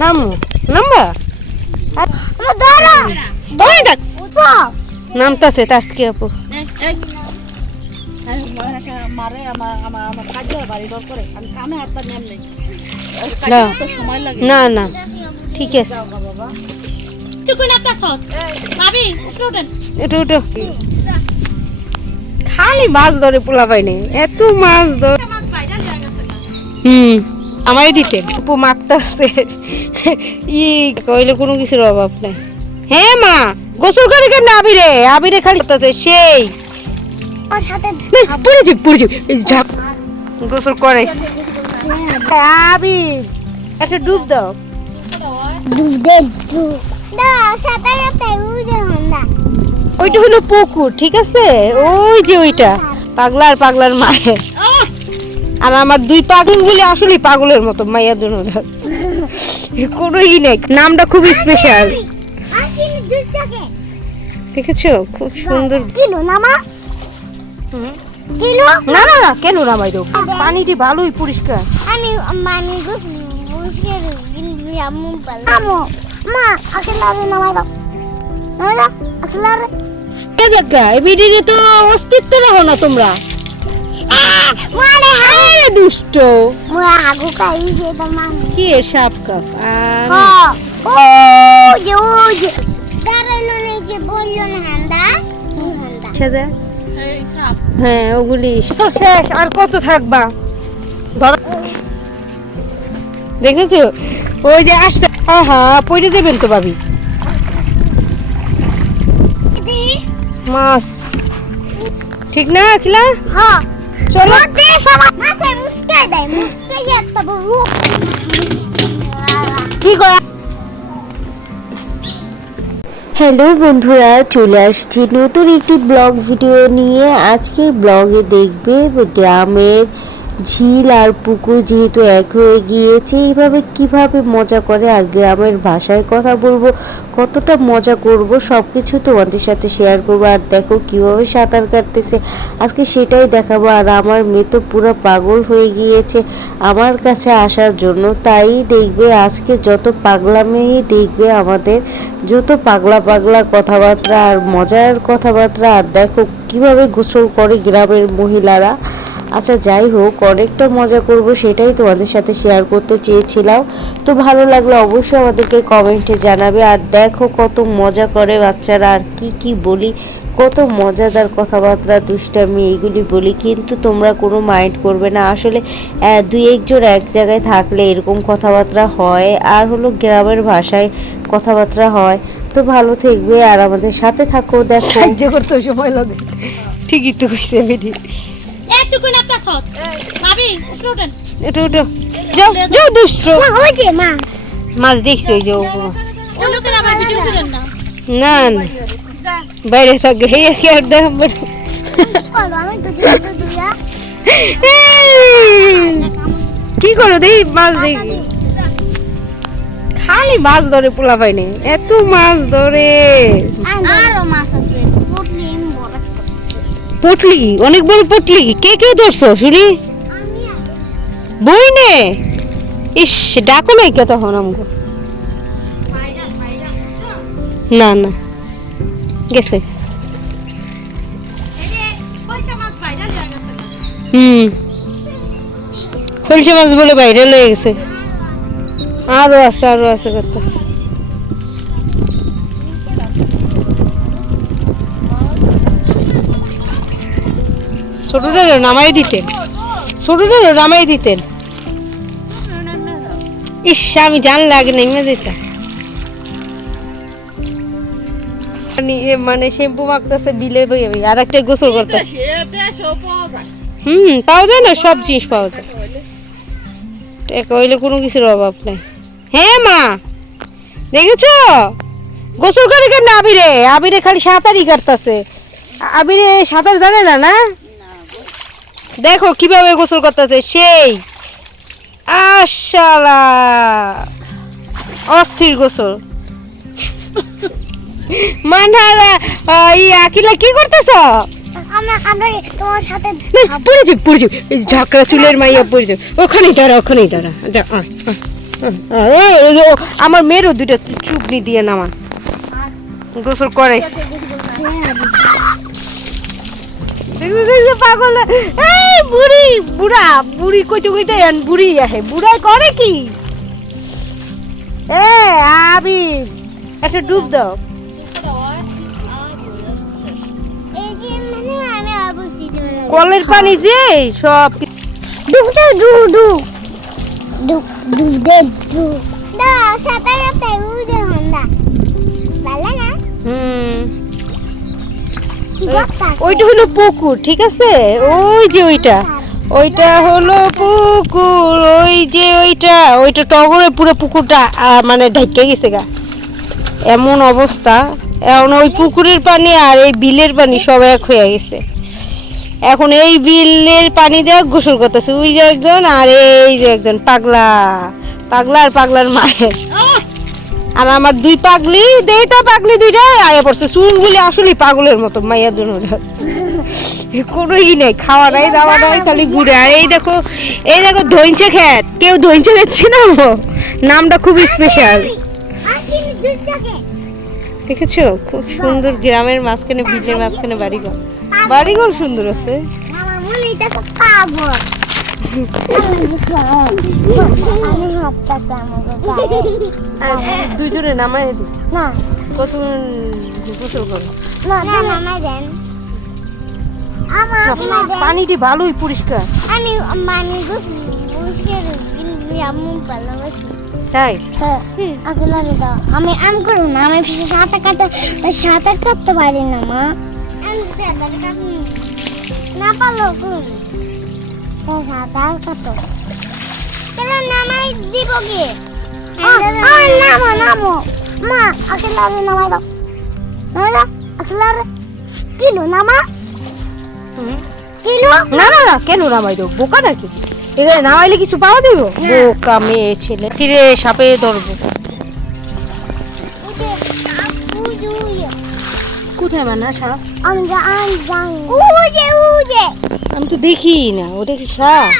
নামো নামবা নামতাছে তাসকি আপু না না ঠিক আছে খালি মাছ ধরে পোলা পাইনি এত মাছ ধরে আমায় দিতেন উপু মারতেছে কইলে কোনো কিছুর অভাব নাই। হ্যাঁ মা গোসল করে কেন আবিরে আবিরে খালি সেই গোসল করে আবির একটা ডুব দাও ওইটা হলো পুকুর ঠিক আছে ওই যে ওইটা পাগলার পাগলার মায়ের আর আমার দুই পাগল বলে আসলে পাগলের মতো মাইয়া জন্য কোনো ই নেই নামটা খুব স্পেশাল দেখেছো খুব সুন্দর না না না কেন নামাই দেবো পানিটি ভালোই পরিষ্কার তো অস্তিত্ব রাখো না তোমরা দুষ্ট কি সাপ কাপ হ্যাঁ ওগুলি শেষ আর কত থাকবা দেখেছো ওই যে আসতে হ্যাঁ পড়ে দেবেন তো ভাবি মাছ ঠিক না আখিলা হ্যাঁ চলো কি করা হ্যালো বন্ধুরা চলে আসছি নতুন একটি ব্লগ ভিডিও নিয়ে। আজকের ব্লগে দেখবে গ্রামের ঝিল আর পুকুর যেহেতু এক হয়ে গিয়েছে এইভাবে কিভাবে মজা করে আর গ্রামের ভাষায় কথা বলবো কতটা মজা করব সব কিছু তোমাদের সাথে শেয়ার করবো। আর দেখো কিভাবে সাঁতার কাটতেছে আজকে সেটাই দেখাবো। আর আমার মেয়ে তো পুরো পাগল হয়ে গিয়েছে আমার কাছে আসার জন্য, তাই দেখবে আজকে যত পাগলামি দেখবে আমাদের যত পাগলা পাগলা কথাবার্তা আর মজার কথাবার্তা। আর দেখো কিভাবে গোসল করে গ্রামের মহিলারা। আচ্ছা যাই হোক অনেকটা মজা করব সেটাই তোমাদের সাথে শেয়ার করতে চেয়েছিলাম। তো ভালো লাগলে অবশ্যই আমাদেরকে কমেন্টে জানাবে। আর দেখো কত মজা করে বাচ্চারা আর কি বলি কত মজাদার কথাবার্তা দুষ্টামি এইগুলি বলি, কিন্তু তোমরা কোনো মাইন্ড করবে না। আসলে দুই একজন এক জায়গায় থাকলে এরকম কথাবার্তা হয় আর হলো গ্রামের ভাষায় কথাবার্তা হয়। তো ভালো থাকবে আর আমাদের সাথে থাকো। দেখো সাহায্য করতে সময় লাগে ঠিকই তো কইছে বেডি এটুকু না তা সত ভাবি উঠেন এটা যাও যাও দুষ্ট ওই যে মাছ দেখছো ওই যে ওগুলো করে আমার ভিডিও করেন না না না বাইরে থাকে হে কি আর দেখ আমি তো দুইয়া কি করো দেই মাছ দেখি খালি মাছ ধরে পোলা পাইনি এত মাছ ধরে আরো মাছ আছে পটলি অনেক বড় পটলি কে কে ধরছো শুনি বই নে ইস ডাকো নাই কে তখন আমগো না না গেছে খলসা মাছ বলে বাইরে লয়ে গেছে আরো আছে করতেছে ছোটটারও নামাই দিতেন ইস আমি জানলে আগে নেমে দিতাম। মানে শ্যাম্পু মাখতেছে বিলে আর একটা গোসল করতেছে পাওয়া যায় না সব জিনিস পাওয়া যায় কইলে কোনো কিছুর অভাব নাই। হ্যাঁ মা দেখেছো গোসল করে কেন আবিরে খালি সাঁতারই কাটতেছে আবিরে সাঁতার জানে না না দেখো কিভাবে গোসল করতেছে সেই আশালা অস্থির গোসল মানহারা আকিলা কি করতেছ আমরা তোমার সাথে পড়ে যাবে ঝাঁকড়া চুলের মাইয়া পড়ে যাবে ওখানেই দাঁড়া আমার মেয়েরও দুটো চুপনি দিয়ে নামা গোসল করে পাগল বুড়ি বুড়া বুড়ি কইতে কইতে বুড়ি আহে বুড়াই করে কি আমি একটা ডুব দাও কলের পানি যে সব ডুব দাও ডুব ডুব ডুব ডুব দে ডুব দা সাঁতারতে উজে হন্দা ভালো না ওইটা হলো পুকুর ঠিক আছে ওই যে ওইটা হলো পুকুর ওই যে ওইটা টগরে পুরো পুকুরটা মানে ঢেকে গেছে গা এমন অবস্থা এখন ওই পুকুরের পানি আর এই বিলের পানি সব এক হয়ে গেছে এখন এই বিলের পানি দিয়ে গোসল করতেছে ওই যে একজন আর এই যে একজন পাগলা আর পাগলার মায়ের আর আমার দুই পাগলি দেই তো পাগলি দুইটা আয়া পড়ছে চুলগুলি আসলে পাগলের মতো মাইয়া দুনোটা কোনোই নেই খাওয়া নাই দাওয়া নাই খালি ঘুরে আর এই দেখো ধইঞ্চে খেত কেউ ধইঞ্চে খাচ্ছে না নামটা খুব স্পেশাল দেখেছো খুব সুন্দর গ্রামের মাঝখানে বিলের মাঝখানে বাড়িঘর সুন্দর আছে দুইজনে নামাই দিই না কত গোসল করো না না নামাই দেন পানিটি ভালোই পরিষ্কার আমি মানে আম্মু ভালোবাসি তাই হ্যাঁ আগলা দাও আমি করব না আমি সাঁতার কাটতে পারি না মা আমি সাঁতার কাটি না পারলো সাঁতার কাটো তাহলে নামাই দিব কি নামো মা আগলা নামাই দাও আগলা কিলো নামা কিলো না কেন নামাই দেবো বোকা নাকি এখানে নামাইলে কিছু পাওয়া যাবে বোকা মেয়ে ছেলে ফিরে সাপে ধরবো কোথায় মানা সাপ আমি তো দেখি না ওটা কি সাপ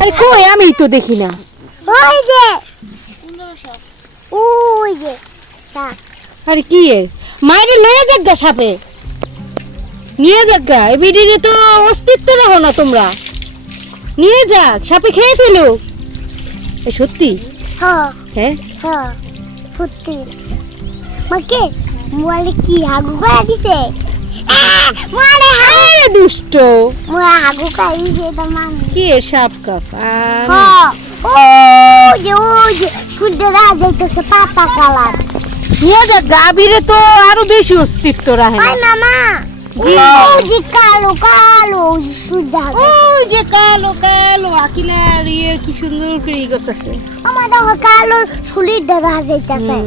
আরে কই আমি তো দেখি না আরে কি মায়ের লয়ে যাক গা সাপে নিয়ে যাক গা এই বিডিরে তো অস্তিত্ব রাখো না তোমরা নিয়ে যাক সাপে খেয়ে ফেলো সত্যি হ্যাঁ সত্যি মাকে মোবাইলে কি হাগু করে দিছে মোরে হাগু দুষ্ট মোরা হাগু খাই যে তোমার কি সাপ কাপ ও যে সুন্দর যাইতেছে পাতা কালার নিয়ে যাক গাভীরে তো আরো বেশি অস্তিত্ব রাখে না মামা যে কালো সুন্দর যে কালো আকিলার কি সুন্দর করে করতেছে আমার দেখো কালো ফুলের দেখা যাইতেছে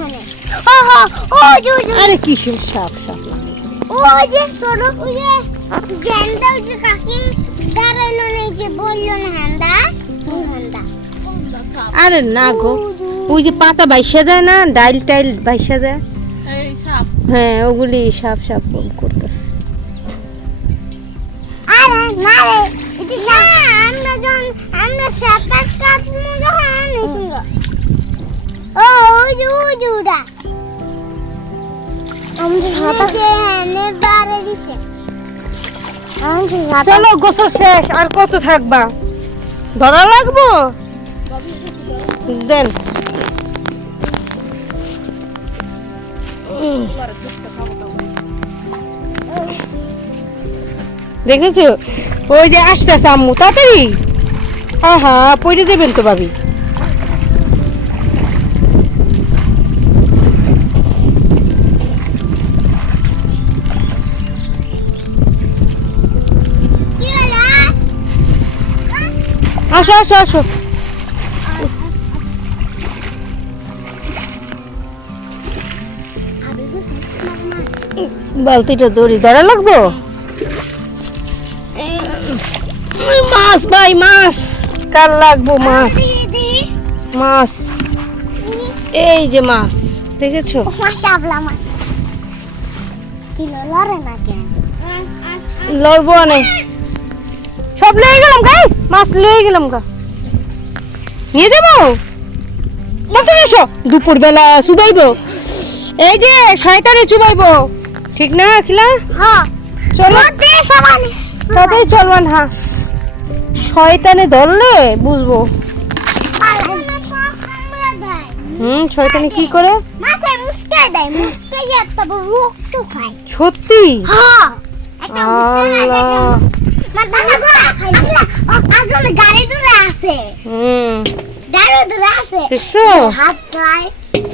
মানে আরে কিসের সাপ যে ছোট জেন্ডা যে কাকি দাঁড়াইলো না যে বললো না হান্দা আরে না গো ওই যে পাতা বাইসা যায় না ডাইল বাইসা যায় হ্যাঁ ওগুলি সাপ করতেছে আরে না রে এটা আমরা সাপাস কাটমু যখন শুনগো ওজুডা আমরা সাপাস এনে বারে দিছে চলো গোসল শেষ আর কত থাকবা ধরা লাগবো দেন দেখেছো ওই যে আসতেছে আম্মু তাড়াতাড়ি পড়ে দেবেন তো ভাবি আসো বালতিটা ধরা লাগবো মাছ ভাই মাছ কার লাগবো মাছ এই যে মাছ দেখেছো? লড়বো না, সব লয়ে গেলাম গাই, মাছ লয়ে গেলাম গা, নিয়ে যাবো কত এসো দুপুর বেলা চুবাইবো, এই যে শয়তানে চুবাইবো, ঠিক না আখিলা? চলো তাতেই চলবান, হ্যাঁ শয়তানে ধরলে বুঝবো। শয়তানে কি করে? সত্যি? দেখছো?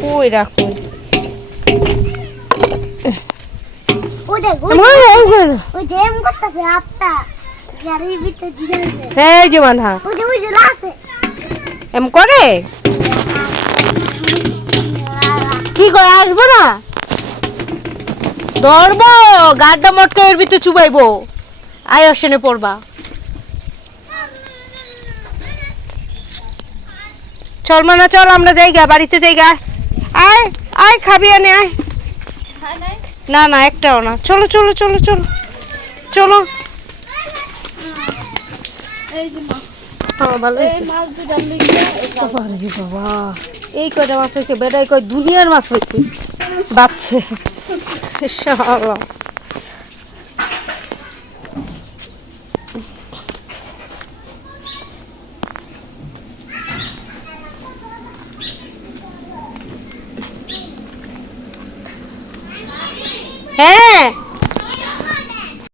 কই রাখো এই যে মানহা এম করে কি করে, আসবো না ধরবো গাড্ডা মটকা এর ভিতরে চুবাইবো, আয় অপশনে পড়বা। চল মানা চল, আমরা যাইগা বাড়িতে যাইগা, আয় আয় খাবি আনে আয়, না না একটাও না, চলো চলো চলো চলো চলো। এই কয়টা মাছ হয়েছে, বেটাই কয় দুনিয়ার মাছ হয়েছে, বাচ্চে হ্যাঁ